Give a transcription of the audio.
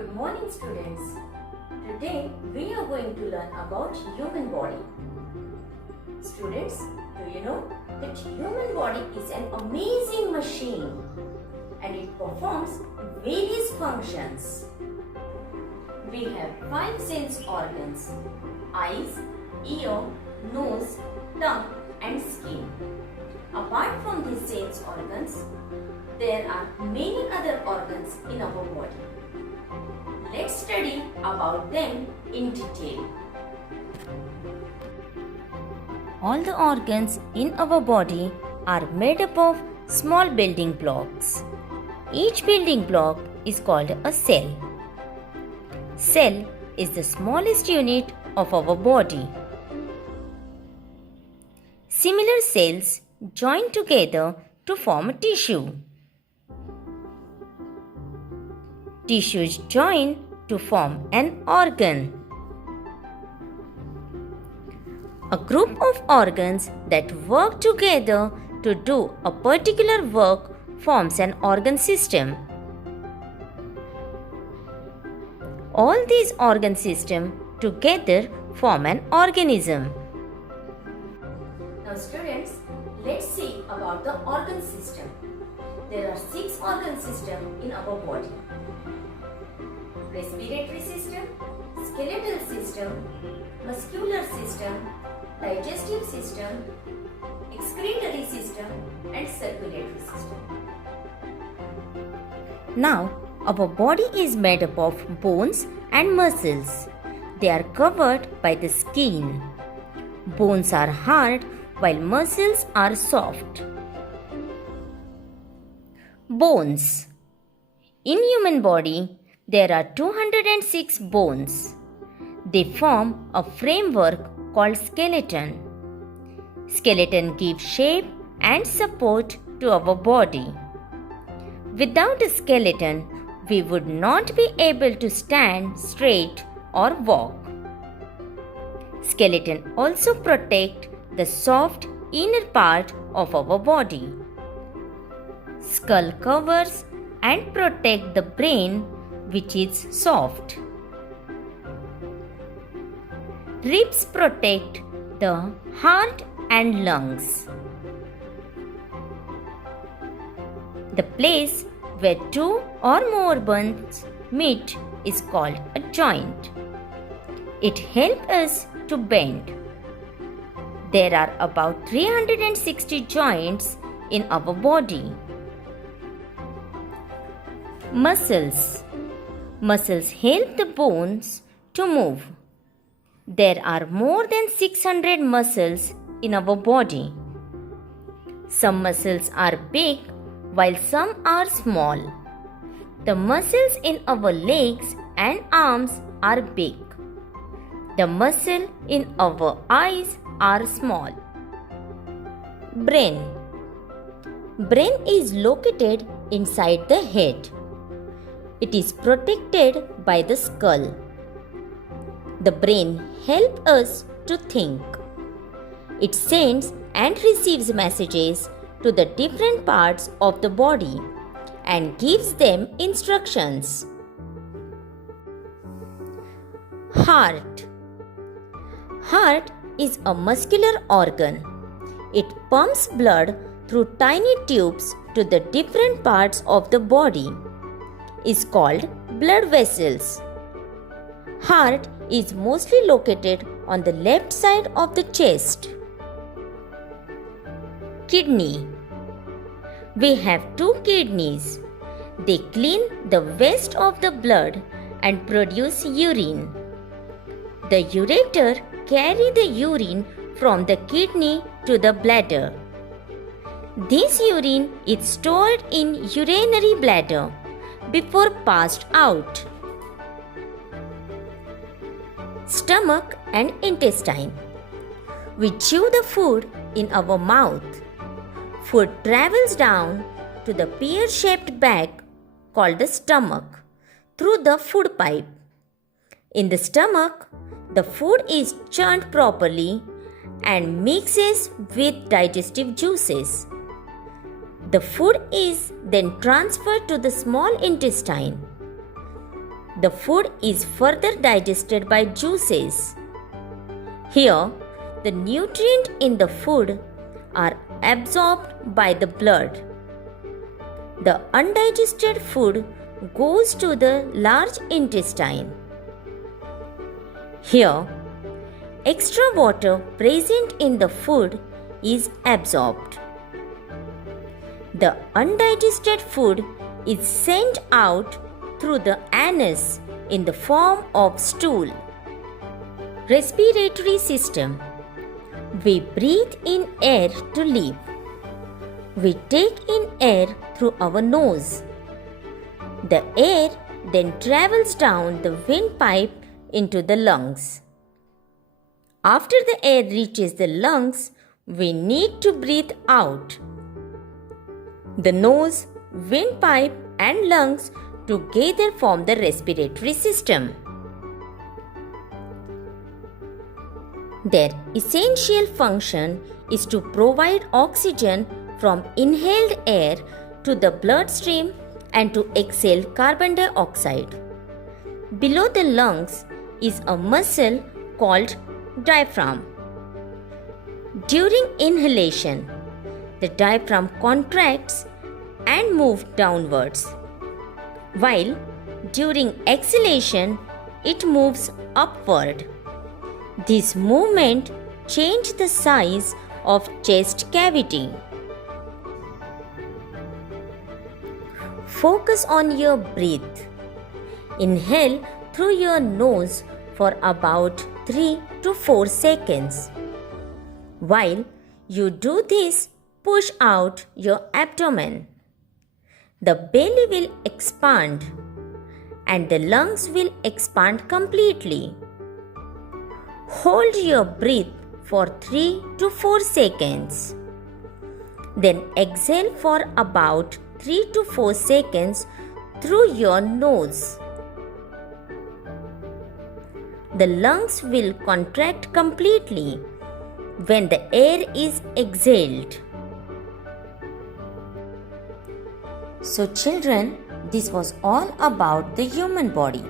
Good morning, students. Today we are going to learn about human body. Students, do you know that human body is an amazing machine and it performs various functions. We have 5 sense organs: eyes, ear, nose, tongue and skin. Apart from these sense organs, there are many other organs in our body. Let's study about them in detail. All the organs in our body are made up of small building blocks. Each building block is called a cell. Cell is the smallest unit of our body. Similar cells join together to form a tissue. Tissues join to form an organ. A group of organs that work together to do a particular work forms an organ system. All these organ systems together form an organism. Now students, let's see about the organ system. There are 6 organ systems in our body: respiratory system, skeletal system, muscular system, digestive system, excretory system and circulatory system. Now, our body is made up of bones and muscles. They are covered by the skin. Bones are hard while muscles are soft. Bones. In human body, there are 206 bones. They form a framework called skeleton. Skeleton gives shape and support to our body. Without a skeleton, we would not be able to stand straight or walk. Skeleton also protect the soft inner part of our body. Skull covers and protect the brain, which is soft. Ribs protect the heart and lungs. The place where 2 or more bones meet is called a joint. It helps us to bend. There are about 360 joints in our body. Muscles. Muscles help the bones to move. There are more than 600 muscles in our body. Some muscles are big while some are small. The muscles in our legs and arms are big. The muscle in our eyes are small. Brain. Brain is located inside the head. It is protected by the skull. The brain helps us to think. It sends and receives messages to the different parts of the body and gives them instructions. Heart. Heart is a muscular organ. It pumps blood through tiny tubes to the different parts of the body. Is called blood vessels. Heart is mostly located on the left side of the chest. Kidney. We have 2 kidneys. They clean the waste of the blood and produce urine. The ureter carries the urine from the kidney to the bladder. This urine is stored in urinary bladder before passed out. Stomach and intestine. We chew the food in our mouth. Food travels down to the pear-shaped bag called the stomach through the food pipe. In the stomach, the food is churned properly and mixes with digestive juices. The food is then transferred to the small intestine. the food is further digested by juices. Here, the nutrients in the food are absorbed by the blood. The undigested food goes to the large intestine. Here, extra water present in the food is absorbed. The undigested food is sent out through the anus in the form of stool. Respiratory system. We breathe in air to live. We take in air through our nose. The air then travels down the windpipe into the lungs. After the air reaches the lungs, we need to breathe out. The nose, windpipe, and lungs together form the respiratory system. Their essential function is to provide oxygen from inhaled air to the bloodstream and to exhale carbon dioxide. Below the lungs is a muscle called diaphragm. During inhalation, the diaphragm contracts and moves downwards, while during exhalation, it moves upward. This movement changes the size of chest cavity. Focus on your breath. Inhale through your nose for about 3 to 4 seconds. While you do this, push out your abdomen. The belly will expand and the lungs will expand completely. Hold your breath for 3 to 4 seconds. Then exhale for about 3 to 4 seconds through your nose. The lungs will contract completely when the air is exhaled. So children, this was all about the human body.